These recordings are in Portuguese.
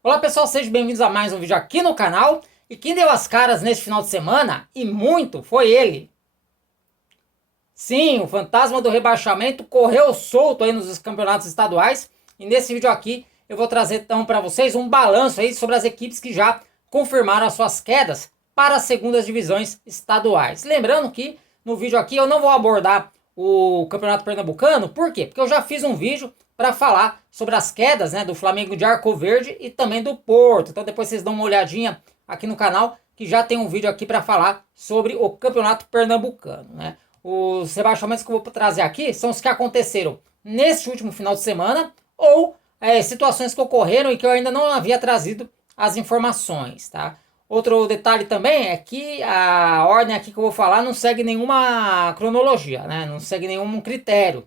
Olá pessoal, sejam bem-vindos a mais um vídeo aqui no canal. E quem deu as caras neste final de semana, e muito, foi ele. Sim, o fantasma do rebaixamento correu solto aí nos campeonatos estaduais. E nesse vídeo aqui eu vou trazer então para vocês um balanço aí sobre as equipes que já confirmaram as suas quedas para as segundas divisões estaduais. Lembrando que no vídeo aqui eu não vou abordar o Campeonato Pernambucano, por quê? Porque eu já fiz um vídeo para falar sobre as quedas, né, do Flamengo de Arco Verde e também do Porto. Então depois vocês dão uma olhadinha aqui no canal, que já tem um vídeo aqui para falar sobre o Campeonato Pernambucano, né? Os rebaixamentos que eu vou trazer aqui são os que aconteceram neste último final de semana ou situações que ocorreram e que eu ainda não havia trazido as informações, tá? Outro detalhe também é que a ordem aqui que eu vou falar não segue nenhuma cronologia, né? Não segue nenhum critério.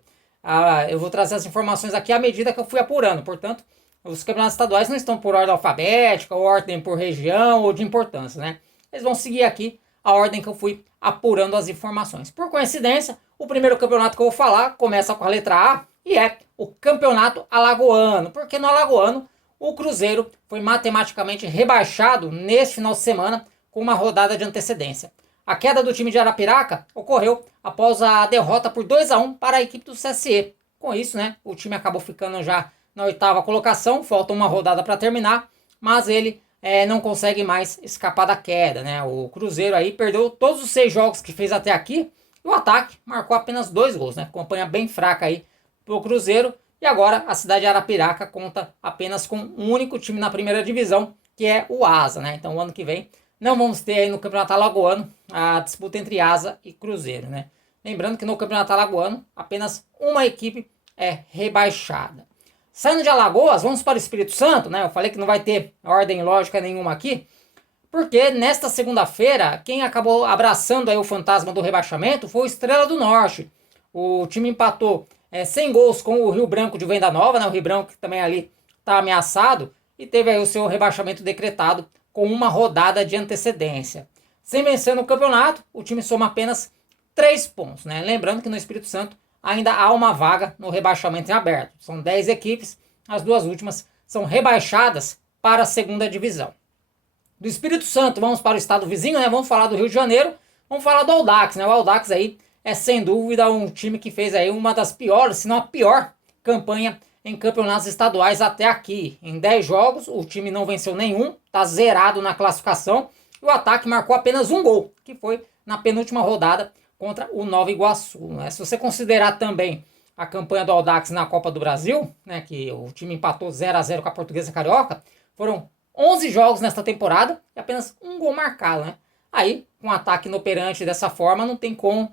Eu vou trazer as informações aqui à medida que eu fui apurando. Portanto, os campeonatos estaduais não estão por ordem alfabética, ou ordem por região ou de importância, né? Eles vão seguir aqui a ordem que eu fui apurando as informações. Por coincidência, o primeiro campeonato que eu vou falar começa com a letra A e é o Campeonato Alagoano, porque no Alagoano o Cruzeiro foi matematicamente rebaixado neste final de semana com uma rodada de antecedência. A queda do time de Arapiraca ocorreu após a derrota por 2-1 para a equipe do CSE. Com isso, né, o time acabou ficando já na oitava colocação, falta uma rodada para terminar, mas ele não consegue mais escapar da queda, né? O Cruzeiro aí perdeu todos os 6 jogos que fez até aqui e o ataque marcou apenas 2 gols, né? Campanha bem fraca aí pro Cruzeiro. E agora a cidade de Arapiraca conta apenas com um único time na primeira divisão, que é o Asa, né? Então o ano que vem não vamos ter aí no Campeonato Alagoano a disputa entre Asa e Cruzeiro, né? Lembrando que no Campeonato Alagoano apenas uma equipe é rebaixada. Saindo de Alagoas, vamos para o Espírito Santo, né? Eu falei que não vai ter ordem lógica nenhuma aqui, porque nesta segunda-feira, quem acabou abraçando aí o fantasma do rebaixamento foi o Estrela do Norte. O time empatou sem gols com o Rio Branco de Venda Nova, né? O Rio Branco que também ali está ameaçado, e teve aí o seu rebaixamento decretado com uma rodada de antecedência. Sem vencer no campeonato, o time soma apenas 3 pontos, né? Lembrando que no Espírito Santo ainda há uma vaga no rebaixamento em aberto. São 10 equipes, as duas últimas são rebaixadas para a segunda divisão. Do Espírito Santo, vamos para o estado vizinho, né? Vamos falar do Rio de Janeiro, vamos falar do Audax, né? O Audax aí é sem dúvida um time que fez aí uma das piores, se não a pior campanha em campeonatos estaduais até aqui. Em 10 jogos, o time não venceu nenhum, está zerado na classificação. E o ataque marcou apenas um gol, que foi na penúltima rodada contra o Nova Iguaçu, né? Se você considerar também a campanha do Audax na Copa do Brasil, né, que o time empatou 0-0 com a Portuguesa Carioca, foram 11 jogos nesta temporada e apenas um gol marcado, né? Aí, com um ataque inoperante dessa forma, não tem como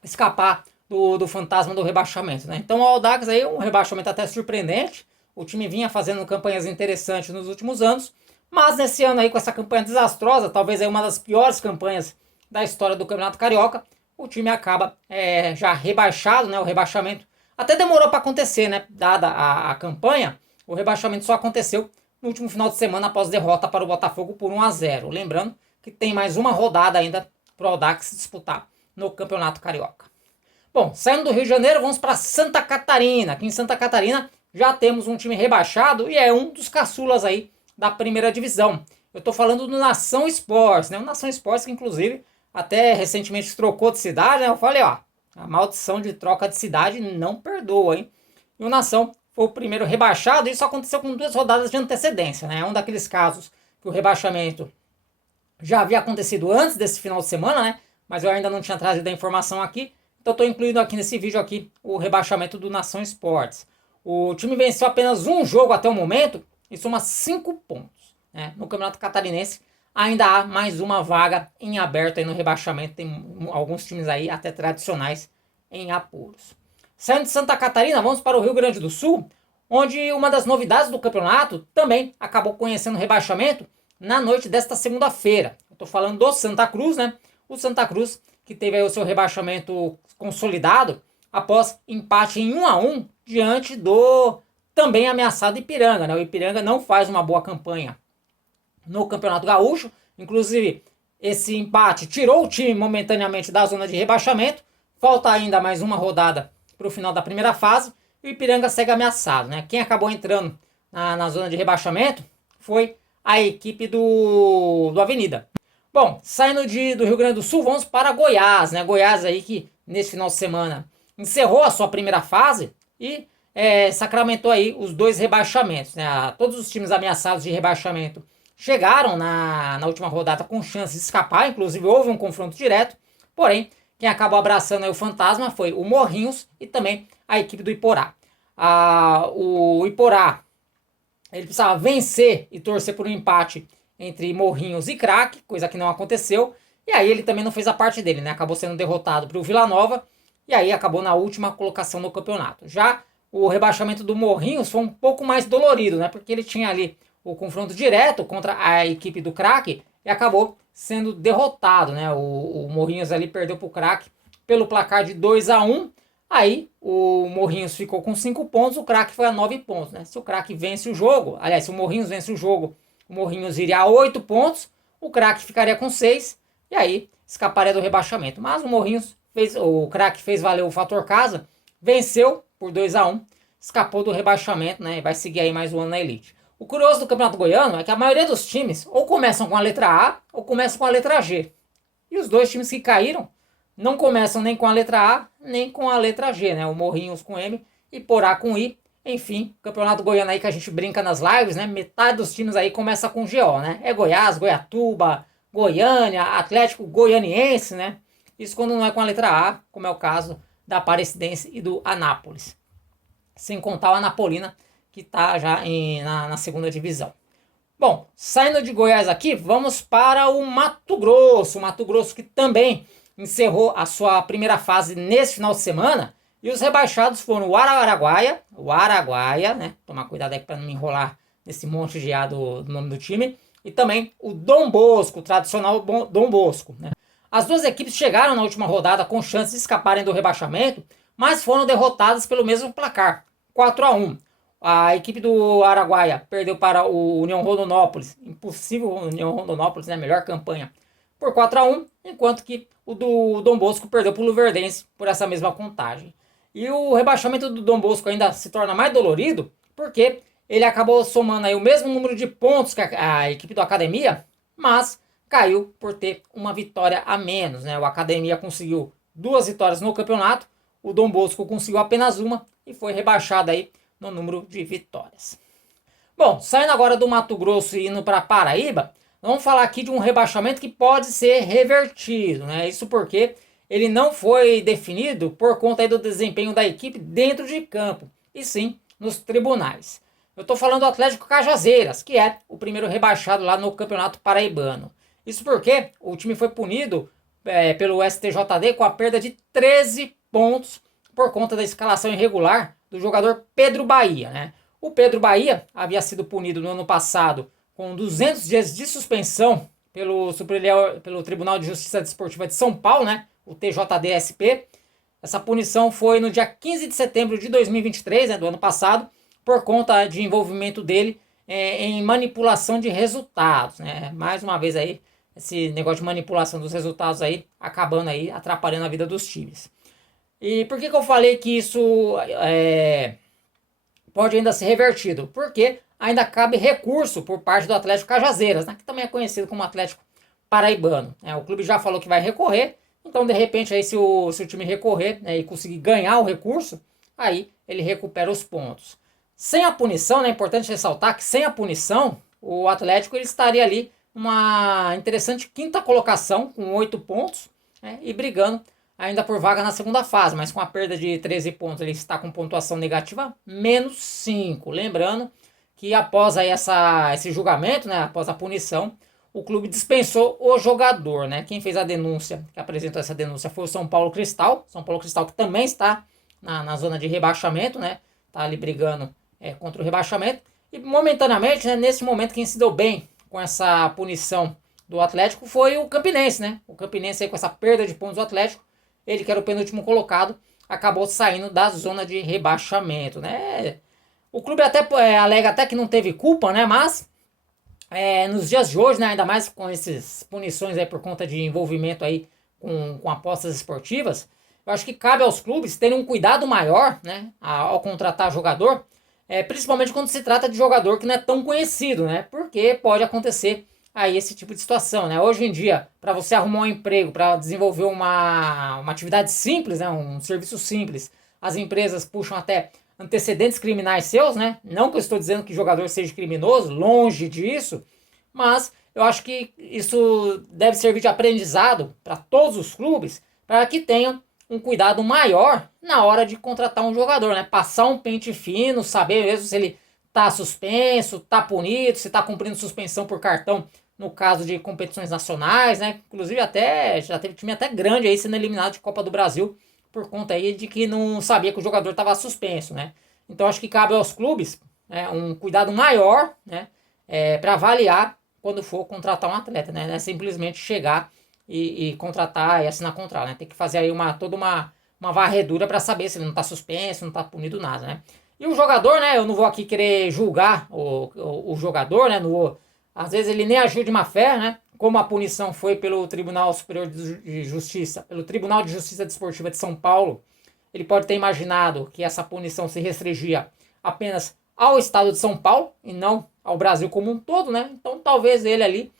escapar do fantasma do rebaixamento, né? Então o Audax aí, um rebaixamento até surpreendente. O time vinha fazendo campanhas interessantes nos últimos anos, mas nesse ano aí com essa campanha desastrosa, talvez aí uma das piores campanhas da história do Campeonato Carioca, o time acaba já rebaixado, né? O rebaixamento até demorou para acontecer, né? Dada a campanha, o rebaixamento só aconteceu no último final de semana após derrota para o Botafogo por 1-0. Lembrando que tem mais uma rodada ainda para o Audax disputar no Campeonato Carioca. Bom, saindo do Rio de Janeiro, vamos para Santa Catarina. Aqui em Santa Catarina já temos um time rebaixado e é um dos caçulas aí da primeira divisão. Eu estou falando do Nação Esportes, né? O Nação Esportes que inclusive até recentemente trocou de cidade, né? Eu falei, ó, a maldição de troca de cidade não perdoa, hein? E o Nação foi o primeiro rebaixado e isso aconteceu com 2 rodadas de antecedência, né? É um daqueles casos que o rebaixamento já havia acontecido antes desse final de semana, né? Mas eu ainda não tinha trazido a informação aqui. Então estou incluindo aqui nesse vídeo aqui o rebaixamento do Nação Esportes. O time venceu apenas um jogo até o momento e soma 5 pontos, né? No Campeonato Catarinense ainda há mais uma vaga em aberto aí no rebaixamento. Tem alguns times aí até tradicionais em apuros. Saindo de Santa Catarina, vamos para o Rio Grande do Sul, onde uma das novidades do campeonato também acabou conhecendo o rebaixamento na noite desta segunda-feira. Eu estou falando do Santa Cruz, né? O Santa Cruz que teve aí o seu rebaixamento consolidado após empate em 1-1 diante do também ameaçado Ipiranga, né? O Ipiranga não faz uma boa campanha no Campeonato Gaúcho, inclusive esse empate tirou o time momentaneamente da zona de rebaixamento, falta ainda mais uma rodada para o final da primeira fase, e o Ipiranga segue ameaçado, né? Quem acabou entrando na zona de rebaixamento foi a equipe do Avenida. Bom, saindo do Rio Grande do Sul, vamos para Goiás, né? Goiás aí que nesse final de semana encerrou a sua primeira fase e sacramentou aí os 2 rebaixamentos, né? Todos os times ameaçados de rebaixamento chegaram na última rodada com chance de escapar, inclusive houve um confronto direto, porém, quem acabou abraçando aí o fantasma foi o Morrinhos e também a equipe do Iporá. O Iporá, ele precisava vencer e torcer por um empate entre Morrinhos e Craque, coisa que não aconteceu, e aí ele também não fez a parte dele, né? Acabou sendo derrotado para o Vila Nova, e aí acabou na última colocação no campeonato. Já o rebaixamento do Morrinhos foi um pouco mais dolorido, né? Porque ele tinha ali o confronto direto contra a equipe do Craque e acabou sendo derrotado, né? O Morrinhos ali perdeu para o Craque pelo placar de 2-1. Aí o Morrinhos ficou com 5 pontos, o Craque foi a 9 pontos, né? Se o Craque vence o jogo, aliás, se o Morrinhos vence o jogo, o Morrinhos iria a 8 pontos, o Craque ficaria com 6 e aí escaparia do rebaixamento. Mas o Craque fez valer o fator casa, venceu por 2-1, escapou do rebaixamento, né? E vai seguir aí mais um ano na elite. O curioso do Campeonato Goiano é que a maioria dos times ou começam com a letra A ou começam com a letra G. E os 2 times que caíram não começam nem com a letra A, nem com a letra G, né? O Morrinhos com M e Porá com I. Enfim, Campeonato Goiano aí que a gente brinca nas lives, né? Metade dos times aí começa com GO, né? É Goiás, Goiatuba, Goiânia, Atlético Goianiense, né? Isso quando não é com a letra A, como é o caso da Aparecidense e do Anápolis. Sem contar o Anapolina, que está já na segunda divisão. Bom, saindo de Goiás aqui, vamos para o Mato Grosso. O Mato Grosso que também encerrou a sua primeira fase nesse final de semana. E os rebaixados foram o Araguaia, né? Tomar cuidado aí para não me enrolar nesse monte de A do nome do time. E também o Dom Bosco, o tradicional Dom Bosco, né? As 2 equipes chegaram na última rodada com chance de escaparem do rebaixamento, mas foram derrotadas pelo mesmo placar, 4-1. A equipe do Araguaia perdeu para o União Rondonópolis, impossível União Rondonópolis, né? Melhor campanha, por 4-1, enquanto que o do Dom Bosco perdeu para o Luverdense por essa mesma contagem. E o rebaixamento do Dom Bosco ainda se torna mais dolorido, porque ele acabou somando aí o mesmo número de pontos que a equipe do Academia, mas caiu por ter uma vitória a menos, né? O Academia conseguiu 2 vitórias no campeonato, o Dom Bosco conseguiu apenas uma e foi rebaixado aí no número de vitórias. Bom, saindo agora do Mato Grosso e indo para Paraíba, vamos falar aqui de um rebaixamento que pode ser revertido, né? Isso porque ele não foi definido por conta aí do desempenho da equipe dentro de campo, e sim nos tribunais. Eu estou falando do Atlético Cajazeiras, que é o primeiro rebaixado lá no Campeonato Paraibano. Isso porque o time foi punido pelo STJD com a perda de 13 pontos por conta da escalação irregular do jogador Pedro Bahia, né? O Pedro Bahia havia sido punido no ano passado com 200 dias de suspensão pelo Tribunal de Justiça Desportiva de São Paulo, né? O TJD-SP. Essa punição foi no dia 15 de setembro de 2023, né, do ano passado, por conta de envolvimento dele em manipulação de resultados, né? Mais uma vez aí, esse negócio de manipulação dos resultados aí, acabando aí, atrapalhando a vida dos times. E por que eu falei que isso pode ainda ser revertido? Porque ainda cabe recurso por parte do Atlético Cajazeiras, né, que também é conhecido como Atlético Paraibano. O clube já falou que vai recorrer, então de repente aí se o time recorrer, né, e conseguir ganhar o recurso, aí ele recupera os pontos. Sem a punição, né, é importante ressaltar que sem a punição, o Atlético ele estaria ali uma interessante quinta colocação com 8 pontos, né, e brigando ainda por vaga na segunda fase, mas com a perda de 13 pontos ele está com pontuação negativa menos 5. Lembrando que após aí esse julgamento, né, após a punição, o clube dispensou o jogador, né? Quem fez a denúncia, que apresentou essa denúncia foi o São Paulo Cristal. São Paulo Cristal que também está na zona de rebaixamento, né? Está ali brigando contra o rebaixamento. E momentaneamente, né, nesse momento, quem se deu bem com essa punição do Atlético foi o Campinense, né? O Campinense aí com essa perda de pontos do Atlético, ele que era o penúltimo colocado, acabou saindo da zona de rebaixamento, né? O clube até alega até que não teve culpa, né? Mas nos dias de hoje, né, ainda mais com essas punições aí por conta de envolvimento aí com apostas esportivas, eu acho que cabe aos clubes terem um cuidado maior, né, ao contratar jogador, principalmente quando se trata de jogador que não é tão conhecido, né? Porque pode acontecer aí esse tipo de situação, né? Hoje em dia, para você arrumar um emprego, para desenvolver uma atividade simples, né? Um serviço simples, as empresas puxam até antecedentes criminais seus, né? Não que eu estou dizendo que jogador seja criminoso, longe disso, mas eu acho que isso deve servir de aprendizado para todos os clubes, para que tenham um cuidado maior na hora de contratar um jogador, né? Passar um pente fino, saber mesmo se ele tá suspenso, tá punido, se tá cumprindo suspensão por cartão no caso de competições nacionais, né? Inclusive até já teve time até grande aí sendo eliminado de Copa do Brasil por conta aí de que não sabia que o jogador estava suspenso, né? Então acho que cabe aos clubes, né, um cuidado maior, né, para avaliar quando for contratar um atleta, né? Não é simplesmente chegar e contratar e assinar contrato, né? Tem que fazer aí toda uma varredura para saber se ele não está suspenso, não está punido nada, né? E o jogador, né? Eu não vou aqui querer julgar o jogador, né? Às vezes ele nem agiu de má fé, né? Como a punição foi pelo Tribunal Superior de Justiça, pelo Tribunal de Justiça Desportiva de São Paulo, ele pode ter imaginado que essa punição se restringia apenas ao estado de São Paulo e não ao Brasil como um todo, né? Então talvez ele ali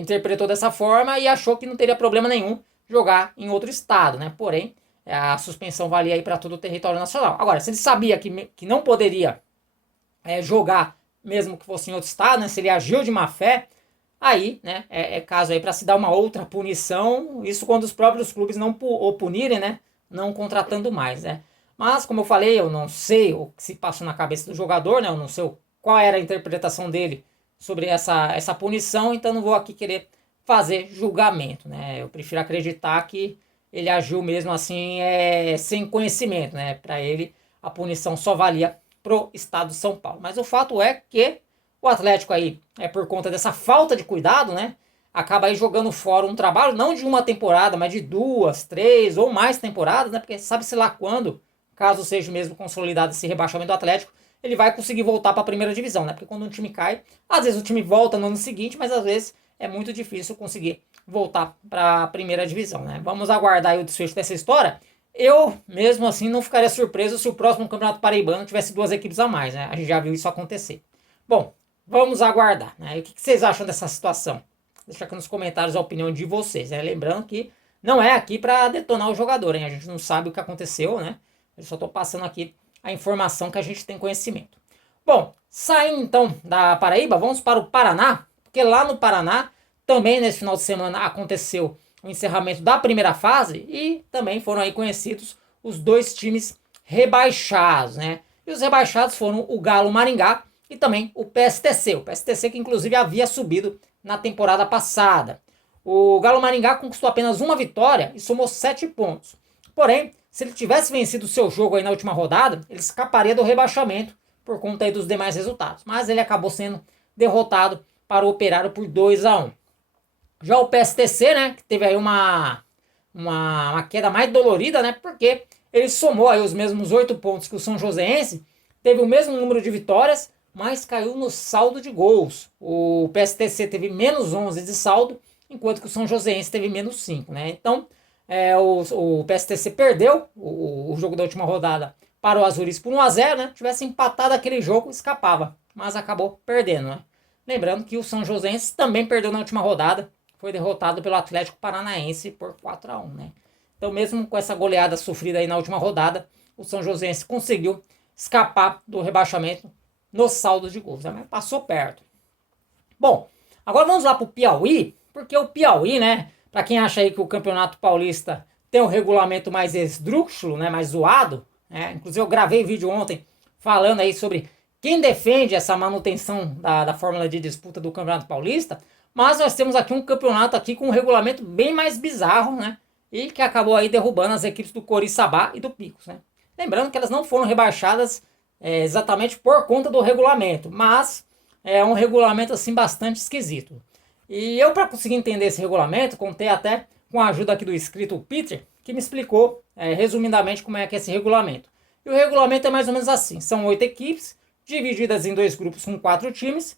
interpretou dessa forma e achou que não teria problema nenhum jogar em outro estado, né? Porém, a suspensão valia aí para todo o território nacional. Agora, se ele sabia que não poderia jogar mesmo que fosse em outro estado, né? Se ele agiu de má fé, aí, né? É caso aí para se dar uma outra punição. Isso quando os próprios clubes não o punirem, né? Não contratando mais, né? Mas, como eu falei, eu não sei o que se passou na cabeça do jogador, né? Eu não sei qual era a interpretação dele sobre essa punição, então não vou aqui querer fazer julgamento, né? Eu prefiro acreditar que ele agiu mesmo assim sem conhecimento, né? Para ele a punição só valia pro estado de São Paulo. Mas o fato é que o Atlético aí, por conta dessa falta de cuidado, né? Acaba aí jogando fora um trabalho, não de uma temporada, mas de 2, 3 ou mais temporadas, né? Porque sabe-se lá quando, caso seja mesmo consolidado esse rebaixamento do Atlético, ele vai conseguir voltar para a primeira divisão, né? Porque quando um time cai, às vezes o time volta no ano seguinte, mas às vezes é muito difícil conseguir voltar para a primeira divisão, né? Vamos aguardar aí o desfecho dessa história. Eu, mesmo assim, não ficaria surpreso se o próximo Campeonato Paraibano tivesse 2 equipes a mais, né? A gente já viu isso acontecer. Bom, vamos aguardar, né? E o que vocês acham dessa situação? Deixa aqui nos comentários a opinião de vocês, né? Lembrando que não é aqui para detonar o jogador, hein? A gente não sabe o que aconteceu, né? Eu só estou passando aqui a informação que a gente tem conhecimento. Bom, saindo então da Paraíba, vamos para o Paraná, porque lá no Paraná também nesse final de semana aconteceu o encerramento da primeira fase e também foram aí conhecidos os 2 times rebaixados, né? E os rebaixados foram o Galo Maringá e também o PSTC. O PSTC que inclusive havia subido na temporada passada. O Galo Maringá conquistou apenas uma vitória e somou 7 pontos. Porém, se ele tivesse vencido o seu jogo aí na última rodada, ele escaparia do rebaixamento por conta aí dos demais resultados. Mas ele acabou sendo derrotado para o Operário por 2-1. Já o PSTC, né, que teve aí uma queda mais dolorida, né, porque ele somou aí os mesmos 8 pontos que o São Joséense, teve o mesmo número de vitórias, mas caiu no saldo de gols. O PSTC teve menos 11 de saldo, enquanto que o São Joséense teve menos 5, né? Então, o PSTC perdeu o jogo da última rodada para o Azuris por 1-0, né? Tivesse empatado aquele jogo, escapava, mas acabou perdendo, né? Lembrando que o São Joséense também perdeu na última rodada, foi derrotado pelo Atlético Paranaense por 4-1, né? Então, mesmo com essa goleada sofrida aí na última rodada, o São Joséense conseguiu escapar do rebaixamento no saldo de gols, né? Mas passou perto. Bom, agora vamos lá para o Piauí, porque o Piauí, né? Para quem acha aí que o Campeonato Paulista tem um regulamento mais esdrúxulo, né? Mais zoado, né? Inclusive eu gravei vídeo ontem falando aí sobre quem defende essa manutenção da fórmula de disputa do Campeonato Paulista, mas nós temos aqui um campeonato aqui com um regulamento bem mais bizarro, né? E que acabou aí derrubando as equipes do Coriçaba e do Picos, né? Lembrando que elas não foram rebaixadas exatamente por conta do regulamento, mas é um regulamento assim bastante esquisito. E eu, para conseguir entender esse regulamento, contei até com a ajuda aqui do inscrito Peter, que me explicou resumidamente como é que é esse regulamento. E o regulamento é mais ou menos assim: são 8 equipes, divididas em 2 grupos com 4 times.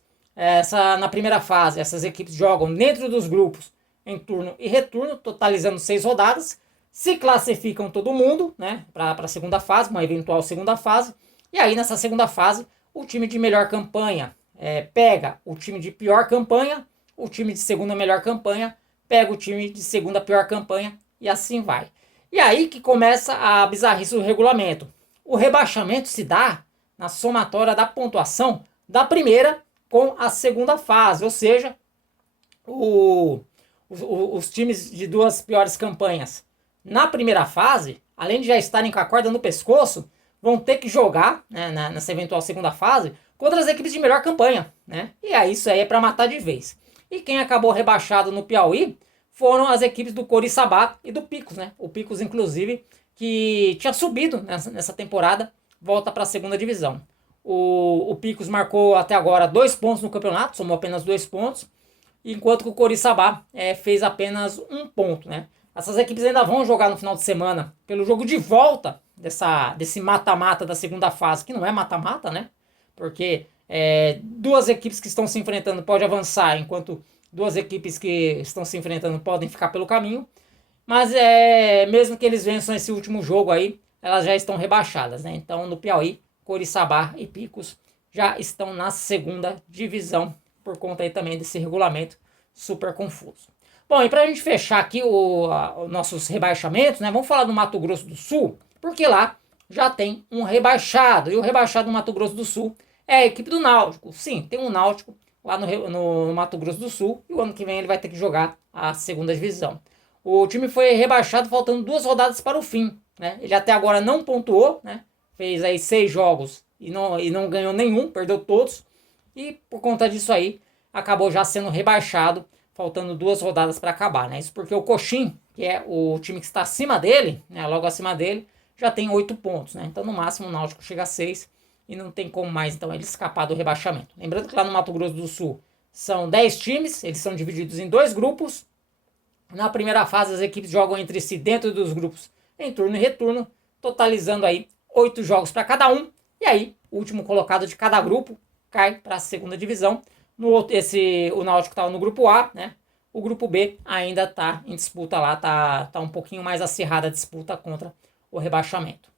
Na primeira fase, essas equipes jogam dentro dos grupos em turno e retorno, totalizando 6 rodadas. Se classificam todo mundo, né, para a segunda fase, uma eventual segunda fase. E aí nessa segunda fase, o time de melhor campanha pega o time de pior campanha, o time de segunda melhor campanha pega o time de segunda pior campanha e assim vai. E aí que começa a bizarrice do regulamento. O rebaixamento se dá na somatória da pontuação da primeira com a segunda fase, ou seja, os times de duas piores campanhas na primeira fase, além de já estarem com a corda no pescoço, vão ter que jogar, né, nessa eventual segunda fase contra as equipes de melhor campanha, né? E aí isso aí é para matar de vez. E quem acabou rebaixado no Piauí foram as equipes do Coriçaba e do Picos, né? O Picos, inclusive, que tinha subido nessa temporada, volta para a segunda divisão. O Picos marcou até agora 2 pontos no campeonato, somou apenas 2 pontos, enquanto que o Coriçaba fez apenas 1 ponto, né? Essas equipes ainda vão jogar no final de semana pelo jogo de volta desse mata-mata da segunda fase, que não é mata-mata, né? Porque duas equipes que estão se enfrentando podem avançar, enquanto duas equipes que estão se enfrentando podem ficar pelo caminho. Mas mesmo que eles vençam esse último jogo aí, elas já estão rebaixadas, né? Então no Piauí, Coriçaba e Picos já estão na segunda divisão, por conta aí também desse regulamento super confuso. Bom, e para a gente fechar aqui os nossos rebaixamentos, né? Vamos falar do Mato Grosso do Sul, porque lá já tem um rebaixado. E o rebaixado do Mato Grosso do Sul é a equipe do Náutico. Sim, tem um Náutico lá no Mato Grosso do Sul. E o ano que vem ele vai ter que jogar a segunda divisão. O time foi rebaixado faltando 2 rodadas para o fim, né? Ele até agora não pontuou, né? Fez aí 6 jogos e não ganhou nenhum, perdeu todos. E por conta disso aí, acabou já sendo rebaixado, faltando 2 rodadas para acabar, né? Isso porque o Coxim, que é o time que está acima dele, né? Logo acima dele, já tem 8 pontos, né? Então no máximo o Náutico chega a 6 e não tem como mais então ele escapar do rebaixamento. Lembrando que lá no Mato Grosso do Sul são 10 times, eles são divididos em 2 grupos. Na primeira fase as equipes jogam entre si dentro dos grupos em turno e retorno, totalizando aí 8 jogos para cada um. E aí o último colocado de cada grupo cai para a segunda divisão. O Náutico estava no grupo A, né? O grupo B ainda está em disputa lá, tá um pouquinho mais acirrada a disputa contra o rebaixamento.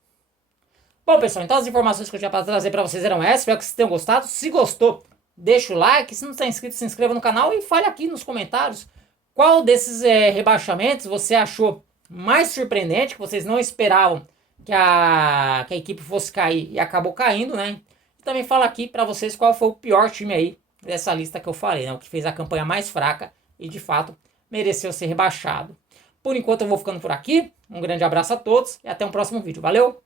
Bom, pessoal, então as informações que eu tinha para trazer para vocês eram essas. Espero que vocês tenham gostado. Se gostou, deixa o like. Se não está inscrito, se inscreva no canal e fale aqui nos comentários qual desses rebaixamentos você achou mais surpreendente, que vocês não esperavam que a equipe fosse cair e acabou caindo, né? E também fala aqui para vocês qual foi o pior time aí dessa lista que eu falei, né? O que fez a campanha mais fraca e de fato mereceu ser rebaixado. Por enquanto eu vou ficando por aqui. Um grande abraço a todos e até um próximo vídeo. Valeu!